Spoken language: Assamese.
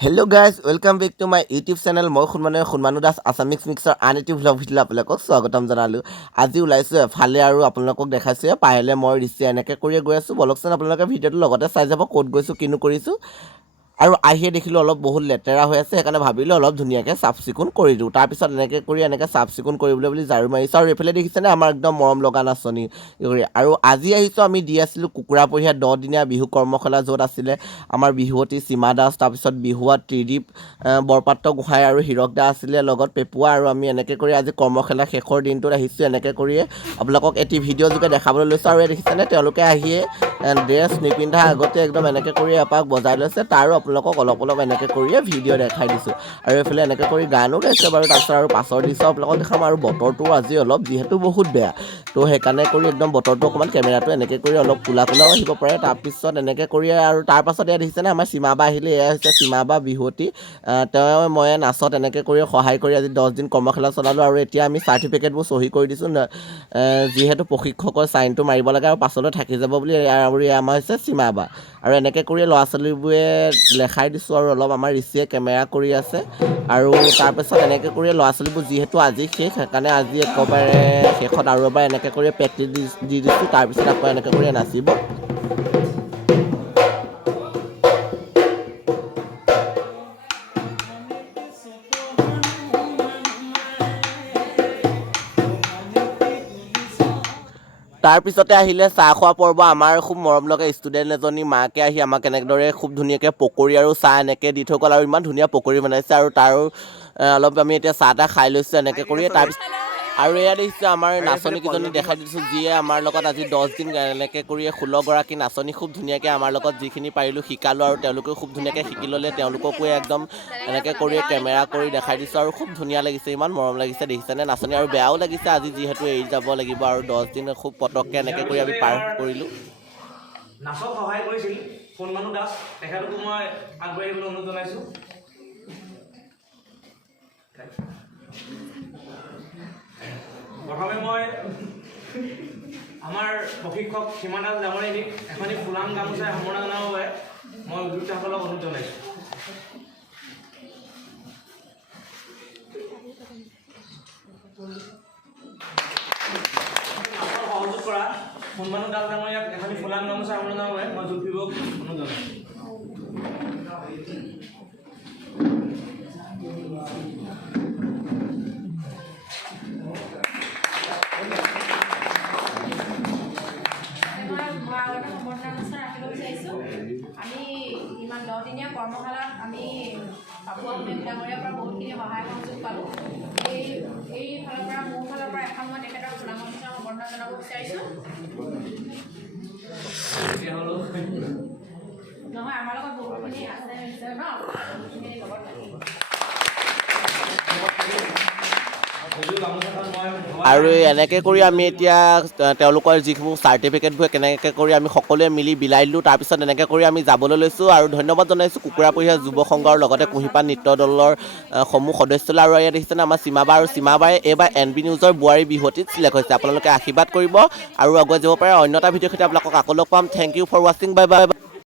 Hello guys, welcome back to my YouTube channel. মই খুনমানু দাস আসামিক্স মিক্সৰ আন এটি ভ্লগ ভিডিঅ' আপোনালোকক স্বাগতম জনালোঁ। আজি ওলাইছোঁ এফালে আৰু আপোনালোকক দেখাইছোঁ পাহেলে মই ৰিচি এনেকৈ কৰিয়ে গৈ আছোঁ। বলকচোন আপোনালোকে ভিডিঅ'টো লগতে চাই যাব ক'ত গৈছোঁ কিনো কৰিছোঁ। আৰু আহিয়ে দেখিলোঁ অলপ বহুত লেতেৰা হৈ আছে, সেইকাৰণে ভাবিলোঁ অলপ ধুনীয়াকৈ চাফ চিকুণ কৰি দিওঁ। তাৰপিছত এনেকৈ চাফ চিকুণ কৰিবলৈ বুলি ঝাৰু মাৰিছোঁ। আৰু এইফালে দেখিছেনে আমাৰ একদম মৰম লগা নাচনি। আৰু আজি আহিছোঁ আমি দি আছিলোঁ কুকুৰাপহীয়া 10 দিনীয়া বিহু কৰ্মশালা, য'ত আছিলে আমাৰ বিহুৱতী সীমা দাস, তাৰপিছত বিহুৱা ত্ৰিদীপ বৰপাত্ৰ গোহাঁই আৰু হীৰক দা আছিলে, লগত পেপুৱা। আৰু আমি এনেকৈ কৰি আজি কৰ্মশালা শেষৰ দিনটোত আহিছোঁ। এনেকৈ কৰিয়ে আপোনালোকক এটি ভিডিঅ' যোগে দেখাবলৈ লৈছোঁ। আৰু দেখিছেনে তেওঁলোকে আহিয়ে ড্ৰেছ নিপিন্ধা আগতে একদম এনেকৈ কৰি এপাক বজাই লৈছে। তাৰো আপোনালোকক অলপ এনেকৈ কৰিয়ে ভিডিঅ' দেখাই দিছোঁ। আৰু এইফালে এনেকৈ কৰি গানো গাইছে বাৰু। তাৰপিছত আৰু পাছৰ দৃশ্য আপোনালোকক দেখাম। আৰু বতৰটো আজি অলপ যিহেতু বহুত বেয়া, তো সেইকাৰণে কৰি একদম বতৰটো অকণমান কেমেৰাটো এনেকৈ কৰি অলপ কোলাও আহিব পাৰে। তাৰপিছত এনেকৈ কৰি আৰু তাৰপাছত এয়া দেখিছেনে আমাৰ সীমা বা আহিলে। এয়া হৈছে সীমা বা বিহুৱতী। তেওঁ মই নাচত এনেকৈ কৰি সহায় কৰি আজি 10 দিন কৰ্মশালা চলালোঁ। আৰু এতিয়া আমি চাৰ্টিফিকেটবোৰ চহী কৰি দিছোঁ, যিহেতু প্ৰশিক্ষকৰ চাইনটো মাৰিব লাগে আৰু পাছলৈ থাকি যাব বুলি। আৰু এয়া আমাৰ হৈছে সীমা বা। আৰু এনেকৈ কৰি ল'ৰা ছোৱালীবোৰে লেখাই দিছোঁ। আৰু অলপ আমাৰ ৰিচিয়ে কেমেৰা কৰি আছে। আৰু তাৰপিছত এনেকৈ কৰি ল'ৰা ছোৱালীবোৰ যিহেতু আজি শেষ, সেইকাৰণে আজি একেবাৰে শেষত আৰু এবাৰ এনেকৈ কৰি প্ৰেক্টিছ দি দিছোঁ। তাৰপিছত আকৌ এনেকৈ কৰি নাচিব। তাৰপিছতে আহিলে চাহ খোৱা পৰ্ব। আমাৰ খুব মৰম লগা ষ্টুডেণ্ট এজনী মাকে আহি আমাক এনেদৰে খুব ধুনীয়াকৈ পকৰি আৰু চাহ এনেকৈ দি থৈ গ'ল। আৰু ইমান ধুনীয়া পকৰি বনাইছে। আৰু তাৰো অলপ আমি এতিয়া চাহ তাহ খাই লৈছোঁ এনেকৈ কৰিয়ে। তাৰপিছত আৰু এয়া দেখিছোঁ আমাৰ নাচনীকেইজনী দেখাই দিছোঁ, যিয়ে আমাৰ লগত আজি 10 দিন এনেকৈ কৰিয়ে 16 গৰাকী নাচনী খুব ধুনীয়াকৈ আমাৰ লগত যিখিনি পাৰিলোঁ শিকালোঁ। আৰু তেওঁলোকেও খুব ধুনীয়াকৈ শিকি ল'লে। তেওঁলোককো একদম এনেকৈ কৰিয়ে কেমেৰা কৰি দেখাই দিছোঁ। আৰু খুব ধুনীয়া লাগিছে, ইমান মৰম লাগিছে দেখিছেনে নাচনী। আৰু বেয়াও লাগিছে আজি যিহেতু এৰি যাব লাগিব। আৰু 10 দিন খুব পটককৈ এনেকৈ কৰি আমি পাৰ কৰিলোঁ। নাচত সহায় কৰিছিল খুনমানু দাস, তেখেতকো মই আগবাঢ়িবলৈ অনুৰোধ জনাইছোঁ। প্ৰথমে মই আমাৰ প্ৰশিক্ষক সীমা দাস ডাঙৰীয়ানীক এখনি ফুলাম গামোচাই সম্বৰ্ধনা জনাবৰ বাবে মই উদ্যোক্তাসকলক অনুৰোধ জনাইছোঁ। সহযোগ কৰা খুনমানু দাস ডাঙৰীয়াক এখনি ফুলাম গামোচা সম্বৰ্ধনা জনাবৰ বাবে মই জুলফিবক অনুৰোধ জনাইছোঁ। আমি ইমান 10 দিনীয়া কৰ্মশালাত আমি পাপুৱা ডাঙৰীয়াৰ পৰা বহুতখিনি সহায় সহযোগ পালোঁ। এই ফালৰ পৰা মোৰ ফালৰ পৰা এখন মই তেখেতক ফুলাম গামোচা সম্বৰ্ধনা জনাব বিচাৰিছোঁ। নহয়, আমাৰ লগত বহুতখিনি আছে ন, বহুতখিনি লগত আৰু এনেকৈ কৰি আমি এতিয়া তেওঁলোকৰ যিবোৰ চাৰ্টিফিকেটবোৰ কেনেকৈ কৰি আমি সকলোৱে মিলি বিলাই দিলোঁ। তাৰপিছত এনেকৈ কৰি আমি যাবলৈ লৈছোঁ। আৰু ধন্যবাদ জনাইছোঁ কুকুৰাপহীয়া যুৱ সংঘৰ লগতে কুঁহিপাত নৃত্য দলৰ সমূহ সদস্যলৈ। আৰু ইয়াত দেখিছেনে আমাৰ সীমাবা। আৰু সীমাবাই এইবাৰ NB নিউজৰ বোৱাৰী বিহুৱতীত চিলেক্ট হৈছে। আপোনালোকে আশীৰ্বাদ কৰিব আৰু আগুৱাই যাব পাৰে। অন্য এটা ভিডিঅ'ৰ সৈতে আপোনালোকক আকৌ লগ পাম। থেংক ইউ ফৰ ৱাচিং, বাই বাই।